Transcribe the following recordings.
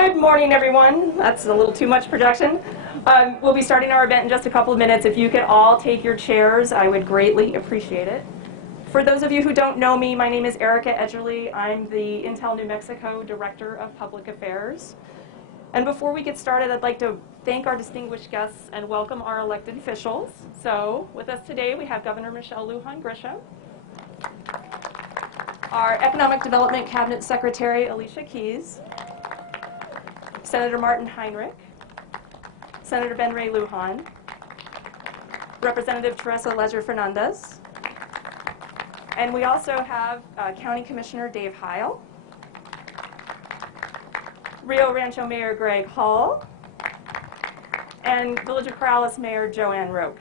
Good morning, everyone. That's a little too much projection. We'll be starting our event in just a couple of minutes. If you could all take your chairs, I would greatly appreciate it. For those of you who don't know me, my name is Erica Edgerly. I'm the Intel New Mexico Director of Public Affairs. And before we get started, I'd like to thank our distinguished guests and welcome our elected officials. So with us today, we have Governor Michelle Lujan Grisham, our Economic Development Cabinet Secretary, Alicia Keys, Senator Martin Heinrich, Senator Ben Ray Lujan, Representative Teresa Leger Fernandez, and we also have County Commissioner Dave Heil, Rio Rancho Mayor Greg Hall, and Village of Corrales Mayor Joanne Roque.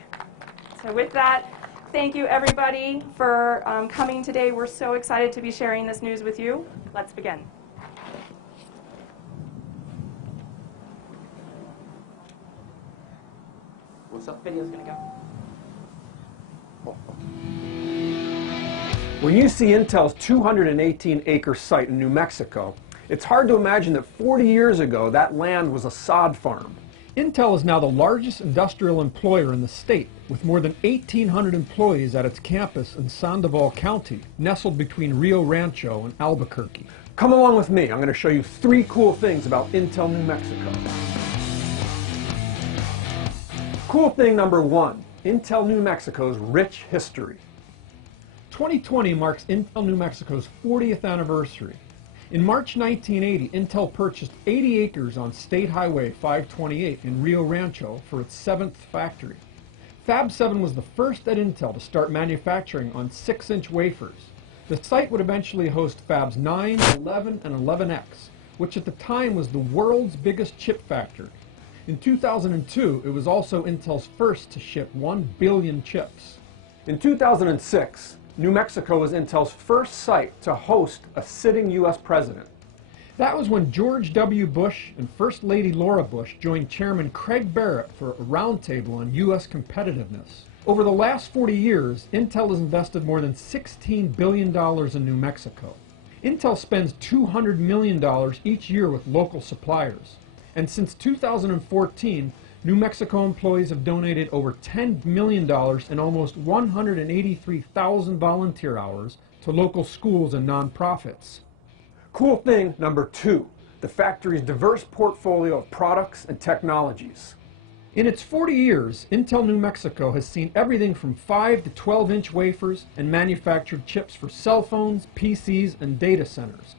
So with that, thank you everybody for coming today. We're so excited to be sharing this news with you. Let's begin. What's up? Video's gonna go. When you see Intel's 218-acre site in New Mexico, it's hard to imagine that 40 years ago that land was a sod farm. Intel is now the largest industrial employer in the state, with more than 1,800 employees at its campus in Sandoval County, nestled between Rio Rancho and Albuquerque. Come along with me. I'm going to show you 3 cool things about Intel New Mexico. Cool thing number 1, Intel New Mexico's rich history. 2020 marks Intel New Mexico's 40th anniversary. In March 1980, Intel purchased 80 acres on State Highway 528 in Rio Rancho for its 7th factory. Fab 7 was the first at Intel to start manufacturing on 6-inch wafers. The site would eventually host Fabs 9, 11, and 11X, which at the time was the world's biggest chip factory. In 2002, it was also Intel's first to ship 1 billion chips. In 2006, New Mexico was Intel's first site to host a sitting U.S. president. That was when George W. Bush and First Lady Laura Bush joined Chairman Craig Barrett for a roundtable on U.S. competitiveness. Over the last 40 years, Intel has invested more than $16 billion in New Mexico. Intel spends $200 million each year with local suppliers. And since 2014, New Mexico employees have donated over $10 million and almost 183,000 volunteer hours to local schools and nonprofits. Cool thing number 2, the factory's diverse portfolio of products and technologies. In its 40 years, Intel New Mexico has seen everything from 5 to 12-inch wafers and manufactured chips for cell phones, PCs, and data centers.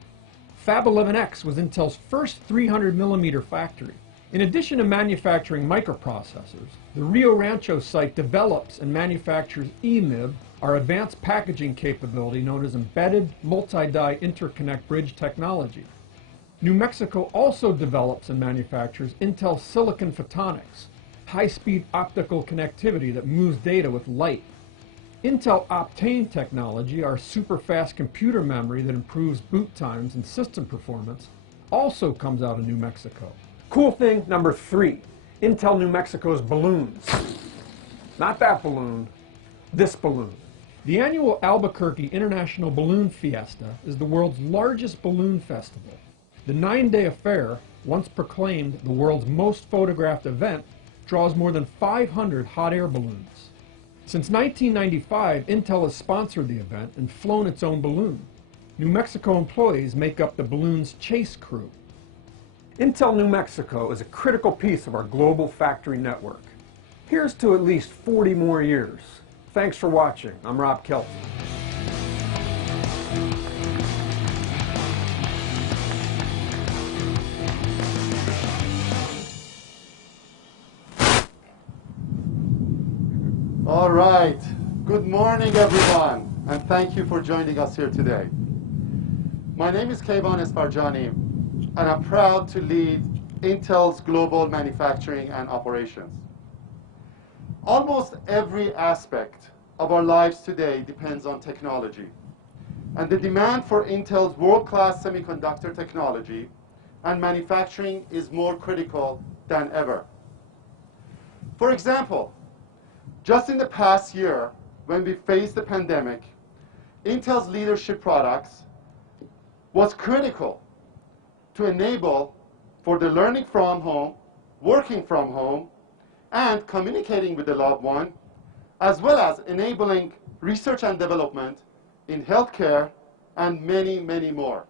Fab 11X was Intel's first 300mm factory. In addition to manufacturing microprocessors, the Rio Rancho site develops and manufactures EMIB, our advanced packaging capability known as Embedded Multi-Die Interconnect Bridge Technology. New Mexico also develops and manufactures Intel Silicon Photonics, high-speed optical connectivity that moves data with light. Intel Optane technology, our super-fast computer memory that improves boot times and system performance, also comes out of New Mexico. Cool thing number 3, Intel New Mexico's balloons. Not that balloon, this balloon. The annual Albuquerque International Balloon Fiesta is the world's largest balloon festival. The 9-day affair, once proclaimed the world's most photographed event, draws more than 500 hot air balloons. Since 1995, Intel has sponsored the event and flown its own balloon. New Mexico employees make up the balloon's chase crew. Intel New Mexico is a critical piece of our global factory network. Here's to at least 40 more years. Thanks for watching. I'm Rob Kelton. All right. Good morning, everyone, and thank you for joining us here today. My name is Keyvan Esparjani, and I'm proud to lead Intel's global manufacturing and operations. Almost every aspect of our lives today depends on technology, and the demand for Intel's world-class semiconductor technology and manufacturing is more critical than ever. For example, just in the past year, when we faced the pandemic, Intel's leadership products was critical to enable for the learning from home, working from home, and communicating with the loved one, as well as enabling research and development in healthcare and many, many more.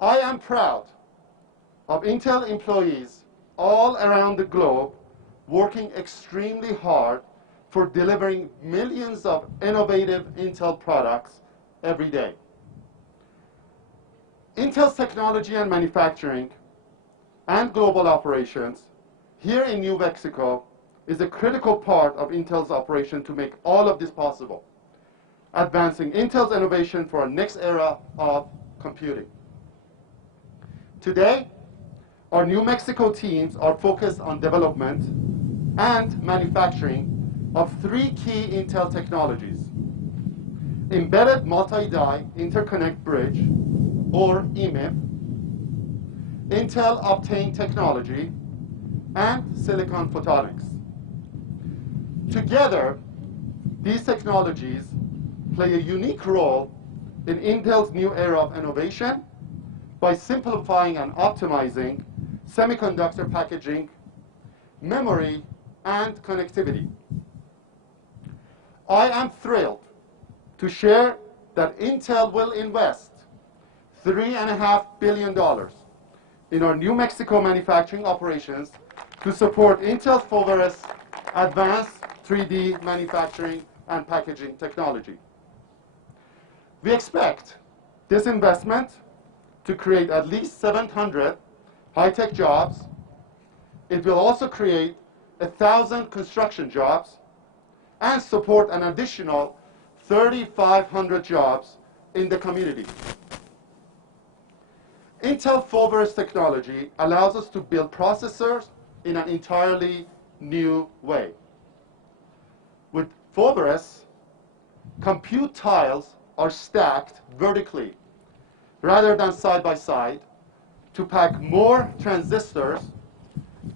I am proud of Intel employees all around the globe working extremely hard for delivering millions of innovative Intel products every day. Intel's technology and manufacturing and global operations here in New Mexico is a critical part of Intel's operation to make all of this possible, advancing Intel's innovation for our next era of computing. Today, our New Mexico teams are focused on development and manufacturing of three key Intel technologies: Embedded Multi-Die Interconnect Bridge, or EMIB, Intel Optane technology, and silicon photonics. Together, these technologies play a unique role in Intel's new era of innovation by simplifying and optimizing semiconductor packaging, memory, and connectivity. I am thrilled to share that Intel will invest $3.5 billion in our New Mexico manufacturing operations to support Intel's Foveros advanced 3D manufacturing and packaging technology. We expect this investment to create at least 700 high-tech jobs. It will also create 1,000 construction jobs and support an additional 3,500 jobs in the community. Intel Foveros technology allows us to build processors in an entirely new way. With Foveros, compute tiles are stacked vertically rather than side by side to pack more transistors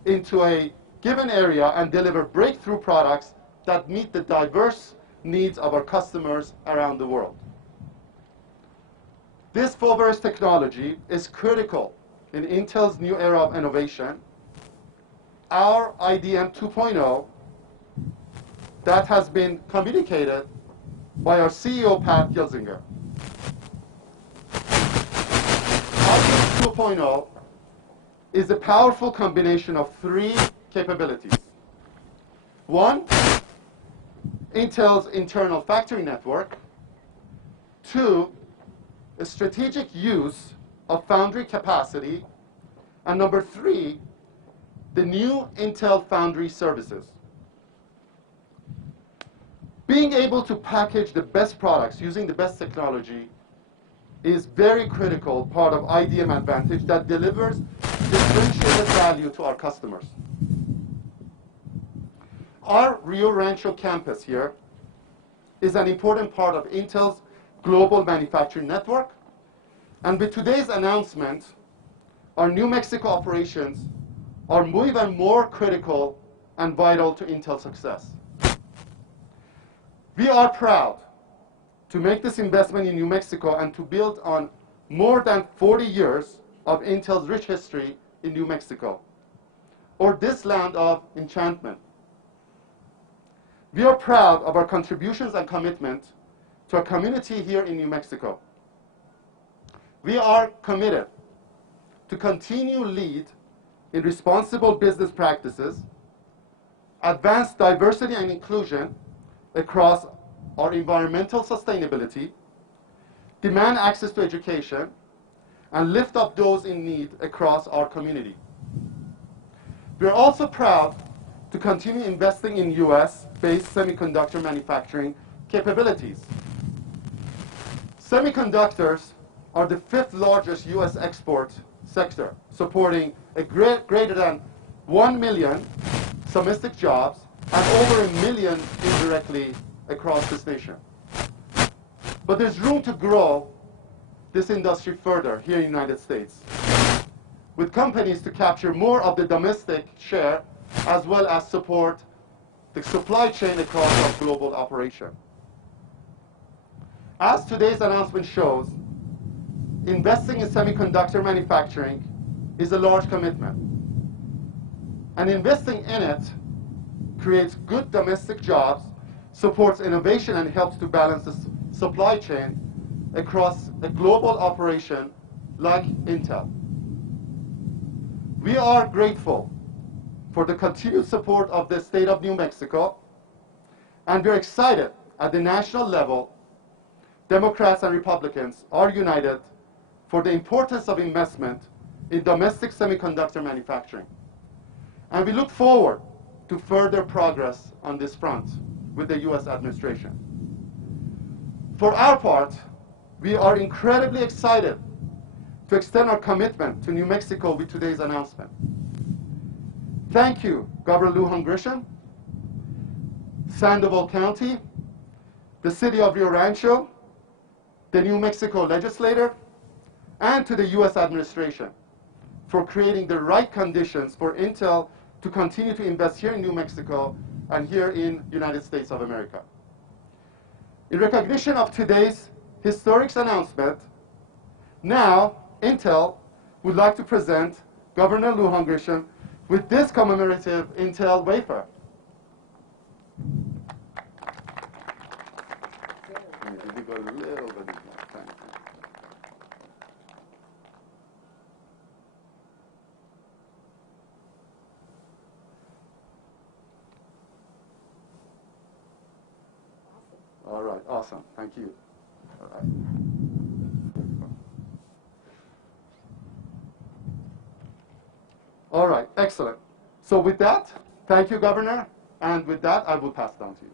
into a given area and deliver breakthrough products that meet the diverse needs of our customers around the world. This Foveros technology is critical in Intel's new era of innovation, our IDM 2.0, that has been communicated by our CEO, Pat Gelsinger. IDM 2.0 is a powerful combination of three capabilities. One, Intel's internal factory network. Two, a strategic use of foundry capacity. And number three, the new Intel Foundry Services. Being able to package the best products using the best technology is very critical part of IDM advantage that delivers differentiated value to our customers. Our Rio Rancho campus here is an important part of Intel's global manufacturing network. And with today's announcement, our New Mexico operations are even more critical and vital to Intel's success. We are proud to make this investment in New Mexico and to build on more than 40 years of Intel's rich history in New Mexico, or this land of enchantment. We are proud of our contributions and commitment to our community here in New Mexico. We are committed to continue lead in responsible business practices, advance diversity and inclusion across our environmental sustainability, demand access to education, and lift up those in need across our community. We are also proud to continue investing in US-based semiconductor manufacturing capabilities. Semiconductors are the 5th largest US export sector, supporting a greater than 1 million domestic jobs and over 1 million indirectly across this nation. But there's room to grow this industry further here in the United States, with companies to capture more of the domestic share as well as support the supply chain across our global operation. As today's announcement shows, investing in semiconductor manufacturing is a large commitment. And investing in it creates good domestic jobs, supports innovation, and helps to balance the supply chain across a global operation like Intel. We are grateful for the continued support of the state of New Mexico, and we're excited at the national level, Democrats and Republicans are united for the importance of investment in domestic semiconductor manufacturing. And we look forward to further progress on this front with the US administration. For our part, we are incredibly excited to extend our commitment to New Mexico with today's announcement. Thank you, Governor Lujan Grisham, Sandoval County, the city of Rio Rancho, the New Mexico legislature, and to the US administration for creating the right conditions for Intel to continue to invest here in New Mexico and here in United States of America. In recognition of today's historic announcement, now Intel would like to present Governor Lujan Grisham with this commemorative Intel wafer. Maybe go a little bit more. Thank you. All right, awesome. Thank you. All right. All right, excellent. So with that, thank you, Governor. And with that, I will pass it on to you.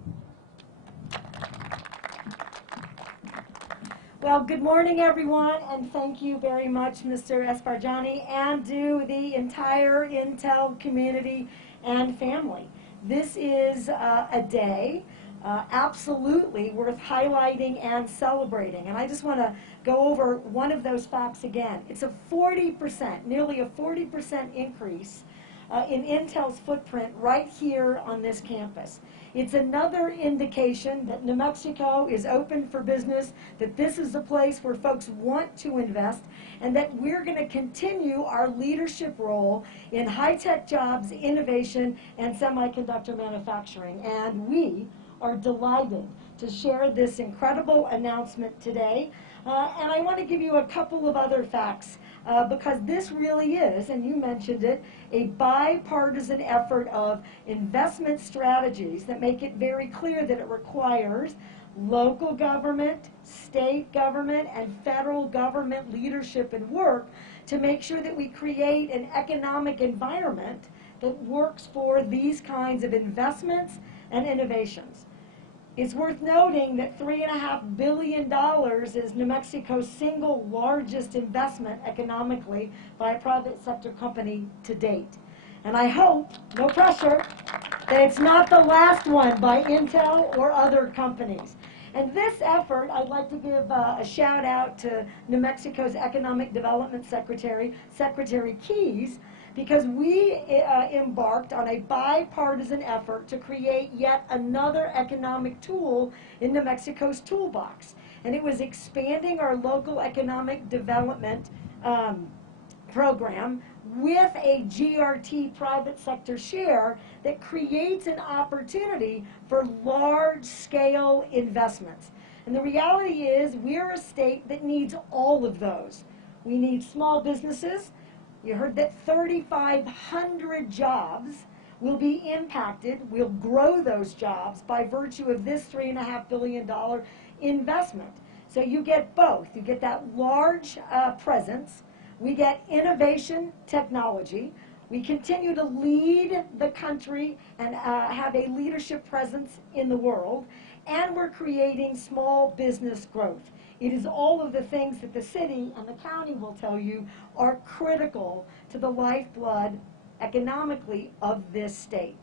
Well, good morning, everyone, and thank you very much, Mr. Esparjani, and to the entire Intel community and family. This is a day absolutely worth highlighting and celebrating. And I just want to go over one of those facts again. It's a 40%, nearly a 40% increase in Intel's footprint right here on this campus. It's another indication that New Mexico is open for business, that this is a place where folks want to invest, and that we're going to continue our leadership role in high-tech jobs, innovation, and semiconductor manufacturing. And we are delighted to share this incredible announcement today. And I want to give you a couple of other facts because this really is, and you mentioned it, a bipartisan effort of investment strategies that make it very clear that it requires local government, state government, and federal government leadership and work to make sure that we create an economic environment that works for these kinds of investments and innovations. It's worth noting that $3.5 billion is New Mexico's single largest investment economically by a private sector company to date. And I hope, no pressure, that it's not the last one by Intel or other companies. And this effort, I'd like to give a shout out to New Mexico's Economic Development Secretary, Secretary Keys, because we embarked on a bipartisan effort to create yet another economic tool in New Mexico's toolbox. And it was expanding our local economic development program with a GRT private sector share that creates an opportunity for large-scale investments. And the reality is we're a state that needs all of those. We need small businesses. You heard that 3,500 jobs will be impacted. We'll grow those jobs by virtue of this $3.5 billion investment. So you get both. You get that large presence. We get innovation technology. We continue to lead the country and have a leadership presence in the world. And we're creating small business growth. It is all of the things that the city and the county will tell you are critical to the lifeblood economically of this state.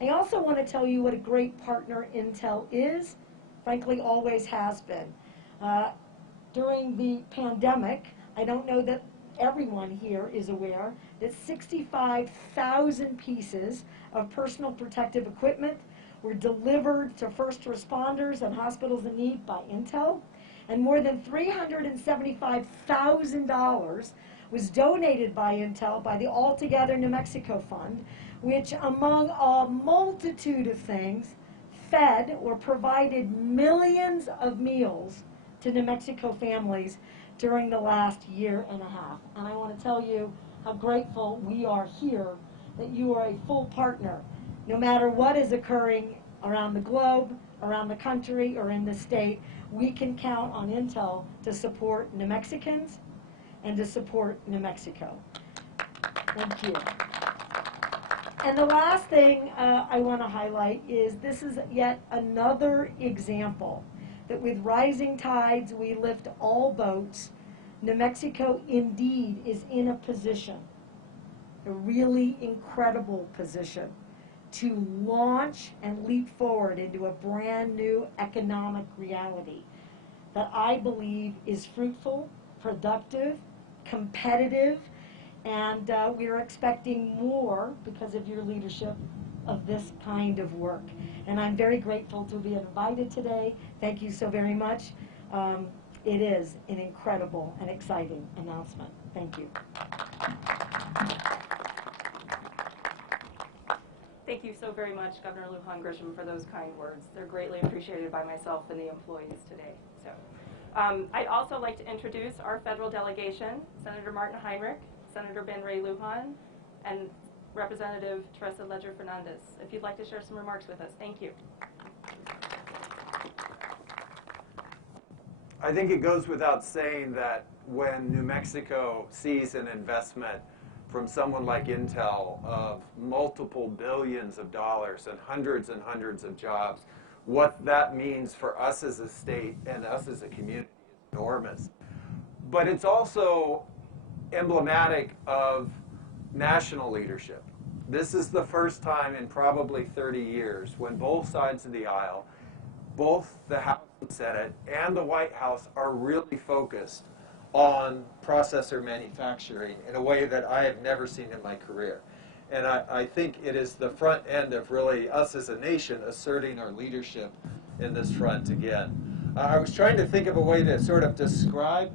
I also want to tell you what a great partner Intel is, frankly always has been. During the pandemic, I don't know that everyone here is aware that 65,000 pieces of personal protective equipment were delivered to first responders and hospitals in need by Intel. And more than $375,000 was donated by Intel by the Altogether New Mexico Fund, which among a multitude of things fed or provided millions of meals to New Mexico families during the last year and a half. And I want to tell you how grateful we are here that you are a full partner. No matter what is occurring around the globe, around the country, or in the state, we can count on Intel to support New Mexicans and to support New Mexico. Thank you. And the last thing I want to highlight is this is yet another example that with rising tides we lift all boats. New Mexico indeed is in a position, a really incredible position, to launch and leap forward into a brand new economic reality that I believe is fruitful, productive, competitive, and we're expecting more because of your leadership of this kind of work. And I'm very grateful to be invited today. Thank you so very much. It is an incredible and exciting announcement. Thank you. Thank you so very much, Governor Lujan Grisham, for those kind words. They're greatly appreciated by myself and the employees today. So, I'd also like to introduce our federal delegation, Senator Martin Heinrich, Senator Ben Ray Lujan, and Representative Teresa Ledger Fernandez. If you'd like to share some remarks with us, thank you. I think it goes without saying that when New Mexico sees an investment from someone like Intel of multiple billions of dollars and hundreds of jobs, what that means for us as a state and us as a community is enormous. But it's also emblematic of national leadership. This is the first time in probably 30 years when both sides of the aisle, both the House and Senate and the White House, are really focused on processor manufacturing in a way that I have never seen in my career. And I think it is the front end of really us as a nation asserting our leadership in this front again. I was trying to think of a way to sort of describe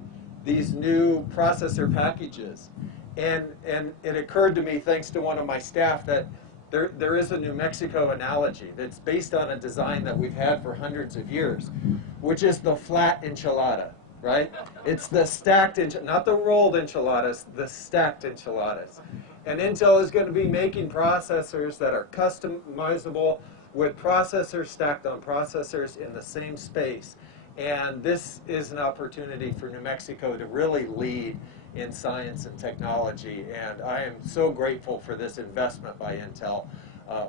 these new processor packages. And it occurred to me, thanks to one of my staff, that there is a New Mexico analogy that's based on a design that we've had for hundreds of years, which is the flat enchilada, right? It's the stacked, not the rolled enchiladas, the stacked enchiladas. And Intel is going to be making processors that are customizable with processors stacked on processors in the same space. And this is an opportunity for New Mexico to really lead in science and technology. And I am so grateful for this investment by Intel.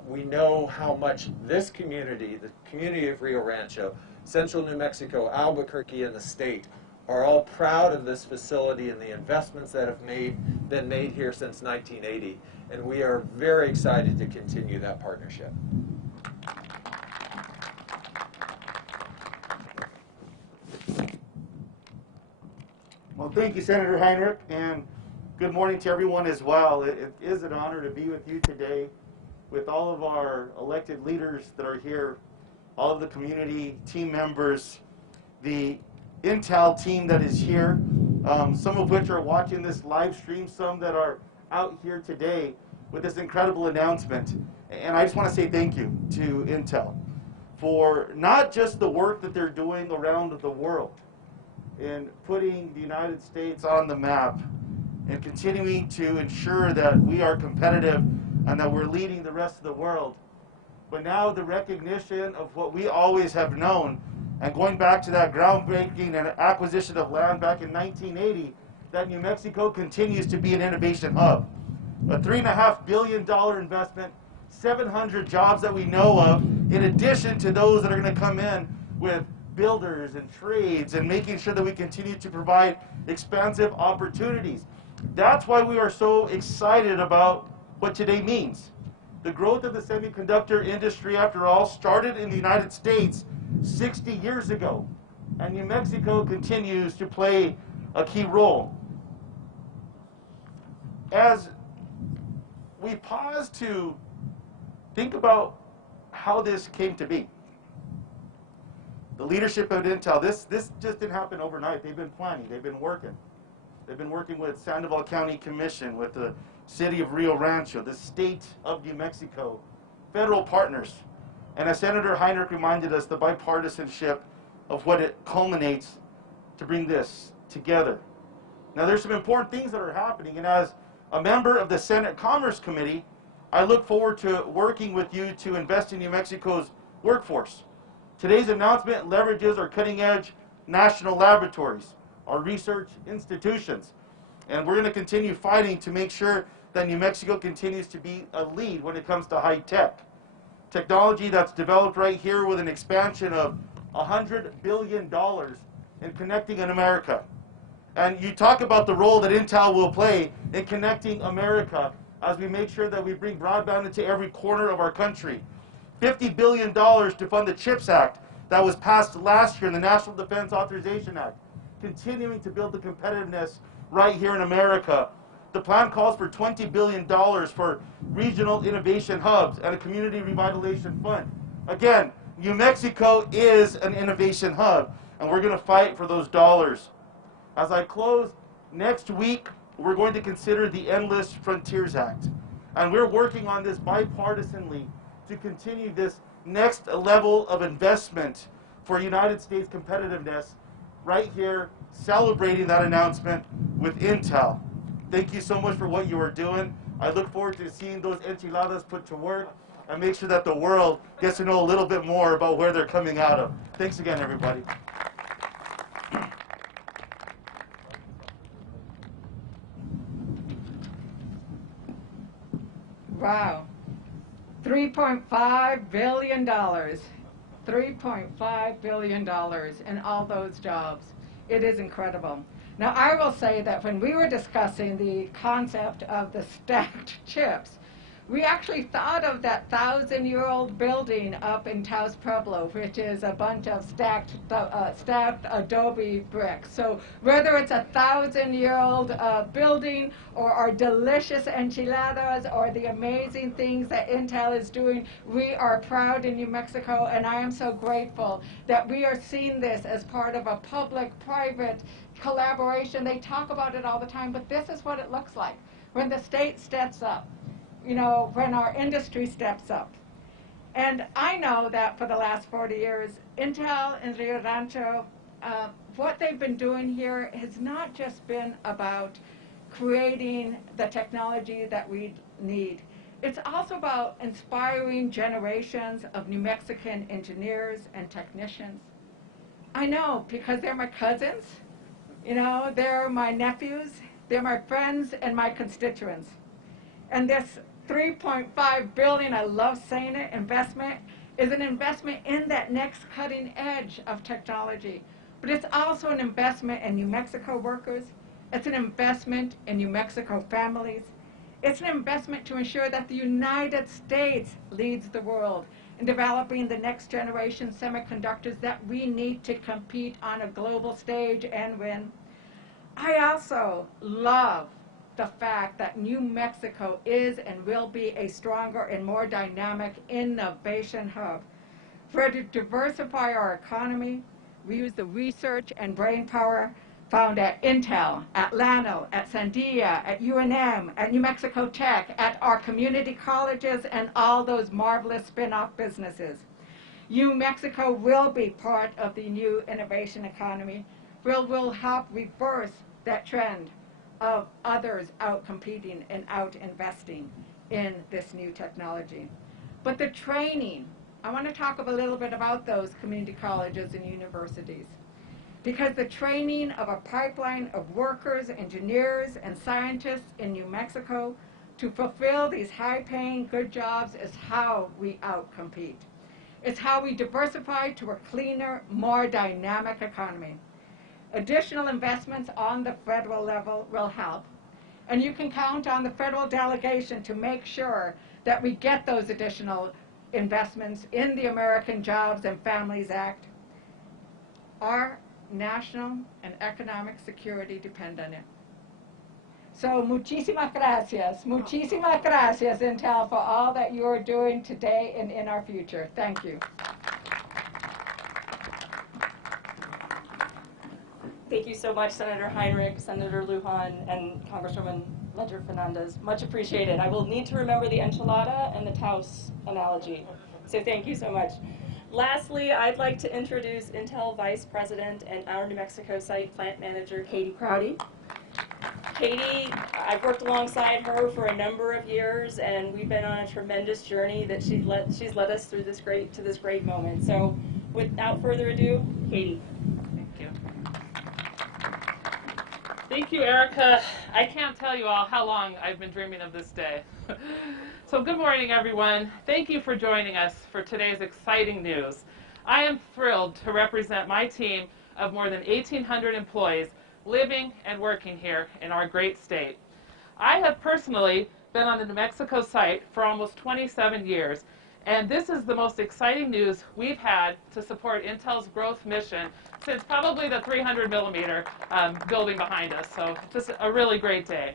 We know how much this community, the community of Rio Rancho, Central New Mexico, Albuquerque, and the state are all proud of this facility and the investments that have been made here since 1980. And we are very excited to continue that partnership. Well, thank you, Senator Heinrich, and good morning to everyone as well. It is an honor to be with you today, with all of our elected leaders that are here, all of the community team members, the Intel team that is here, some of which are watching this live stream, some that are out here today with this incredible announcement. And I just want to say thank you to Intel for not just the work that they're doing around the world in putting the United States on the map and continuing to ensure that we are competitive and that we're leading the rest of the world, but now the recognition of what we always have known, and going back to that groundbreaking and acquisition of land back in 1980, that New Mexico continues to be an innovation hub. A $3.5 billion investment, 700 jobs that we know of, in addition to those that are going to come in with builders and trades, and making sure that we continue to provide expansive opportunities. That's why we are so excited about what today means. The growth of the semiconductor industry, after all, started in the United States 60 years ago, and New Mexico continues to play a key role. As we pause to think about how this came to be, the leadership of Intel, this just didn't happen overnight. They've been planning, they've been working. They've been working with Sandoval County Commission, with the city of Rio Rancho, the state of New Mexico, federal partners. And as Senator Heinrich reminded us, the bipartisanship of what it culminates to bring this together. Now there's some important things that are happening, and as a member of the Senate Commerce Committee, I look forward to working with you to invest in New Mexico's workforce. Today's announcement leverages our cutting-edge national laboratories, our research institutions, and we're going to continue fighting to make sure that New Mexico continues to be a lead when it comes to high tech. Technology that's developed right here with an expansion of $100 billion in connecting in America. And you talk about the role that Intel will play in connecting America as we make sure that we bring broadband into every corner of our country. $50 billion to fund the CHIPS Act that was passed last year in the National Defense Authorization Act, continuing to build the competitiveness right here in America. The plan calls for $20 billion for regional innovation hubs and a community revitalization fund. Again, New Mexico is an innovation hub, and we're going to fight for those dollars. As I close, next week, we're going to consider the Endless Frontiers Act. And we're working on this bipartisanly to continue this next level of investment for United States competitiveness right here, celebrating that announcement with Intel. Thank you so much for what you are doing. I look forward to seeing those enchiladas put to work and make sure that the world gets to know a little bit more about where they're coming out of. Thanks again, everybody. Wow. $3.5 billion. $3.5 billion in all those jobs. It is incredible. Now, I will say that when we were discussing the concept of the stacked chips, we actually thought of that 1,000-year-old building up in Taos Pueblo, which is a bunch of stacked adobe bricks. So whether it's a 1,000-year-old building or our delicious enchiladas or the amazing things that Intel is doing, we are proud in New Mexico, and I am so grateful that we are seeing this as part of a public-private collaboration. They talk about it all the time, but this is what it looks like when the state steps up. You know, when our industry steps up. And I know that for the last 40 years, Intel in Rio Rancho, what they've been doing here has not just been about creating the technology that we need. It's also about inspiring generations of New Mexican engineers and technicians. I know, because they're my cousins, you know, they're my nephews, they're my friends and my constituents. And this $3.5 billion, I love saying it, investment, is an investment in that next cutting edge of technology. But it's also an investment in New Mexico workers. It's an investment in New Mexico families. It's an investment to ensure that the United States leads the world in developing the next generation semiconductors that we need to compete on a global stage and win. I also love the fact that New Mexico is and will be a stronger and more dynamic innovation hub. For to diversify our economy, we use the research and brain power found at Intel, at Llano, at Sandia, at UNM, at New Mexico Tech, at our community colleges, and all those marvelous spin-off businesses. New Mexico will be part of the new innovation economy. Will help reverse that trend of others out-competing and out-investing in this new technology. But the training, I want to talk a little bit about those community colleges and universities, because the training of a pipeline of workers, engineers, and scientists in New Mexico to fulfill these high-paying, good jobs is how we out-compete. It's how we diversify to a cleaner, more dynamic economy. Additional investments on the federal level will help. And you can count on the federal delegation to make sure that we get those additional investments in the American Jobs and Families Act. Our national and economic security depend on it. So muchísimas gracias, Intel, for all that you are doing today and in our future. Thank you. Thank you so much, Senator Heinrich, Senator Lujan, and Congresswoman Leger-Fernandez. Much appreciated. I will need to remember the enchilada and the Taos analogy. So thank you so much. Lastly, I'd like to introduce Intel Vice President and our New Mexico site plant manager, Katie Prouty. Katie, I've worked alongside her for a number of years, and we've been on a tremendous journey that she's led us through this great moment. So, without further ado, Katie. Thank you. Thank you, Erica. I can't tell you all how long I've been dreaming of this day. So, good morning, everyone. Thank you for joining us for today's exciting news. I am thrilled to represent my team of more than 1,800 employees living and working here in our great state. I have personally been on the New Mexico site for almost 27 years, and this is the most exciting news we've had to support Intel's growth mission since probably the 300 millimeter building behind us, so just a really great day.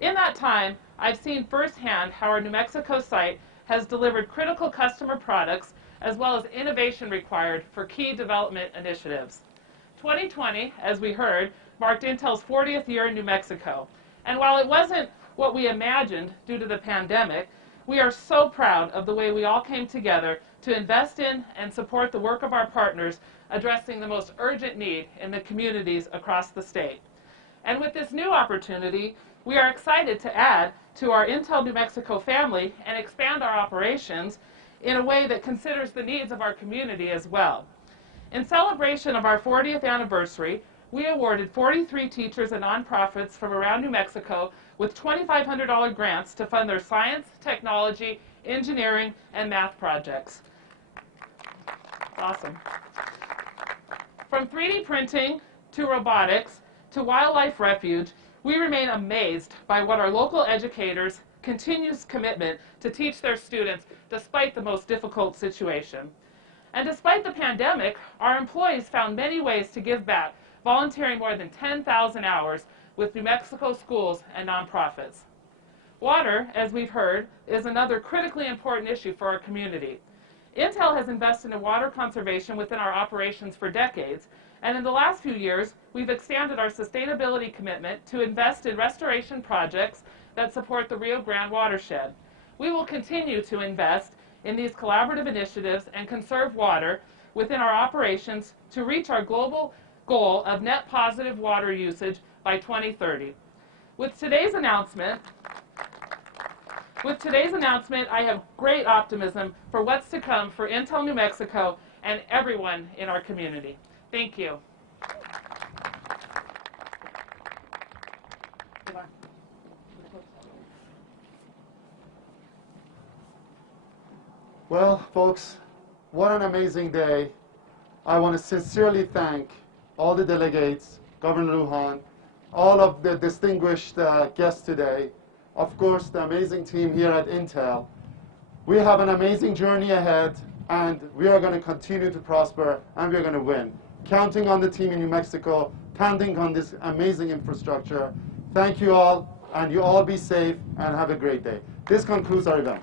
In that time, I've seen firsthand how our New Mexico site has delivered critical customer products as well as innovation required for key development initiatives. 2020, as we heard, marked Intel's 40th year in New Mexico. And while it wasn't what we imagined due to the pandemic, we are so proud of the way we all came together to invest in and support the work of our partners addressing the most urgent need in the communities across the state. And with this new opportunity, we are excited to add to our Intel New Mexico family and expand our operations in a way that considers the needs of our community as well. In celebration of our 40th anniversary, we awarded 43 teachers and nonprofits from around New Mexico with $2,500 grants to fund their science, technology, engineering, and math projects. Awesome. From 3D printing to robotics to wildlife refuge, we remain amazed by what our local educators' continuous commitment to teach their students despite the most difficult situation. And despite the pandemic, our employees found many ways to give back, volunteering more than 10,000 hours with New Mexico schools and nonprofits. Water, as we've heard, is another critically important issue for our community. Intel has invested in water conservation within our operations for decades, and in the last few years, we've expanded our sustainability commitment to invest in restoration projects that support the Rio Grande watershed. We will continue to invest in these collaborative initiatives and conserve water within our operations to reach our global goal of net positive water usage by 2030. With today's announcement, I have great optimism for what's to come for Intel New Mexico and everyone in our community. Thank you. Well, folks, what an amazing day. I want to sincerely thank all the delegates, Governor Lujan, all of the distinguished guests today, of course, the amazing team here at Intel. We have an amazing journey ahead, and we are going to continue to prosper, and we're going to win. Counting on the team in New Mexico, counting on this amazing infrastructure. Thank you all, and you all be safe, and have a great day. This concludes our event.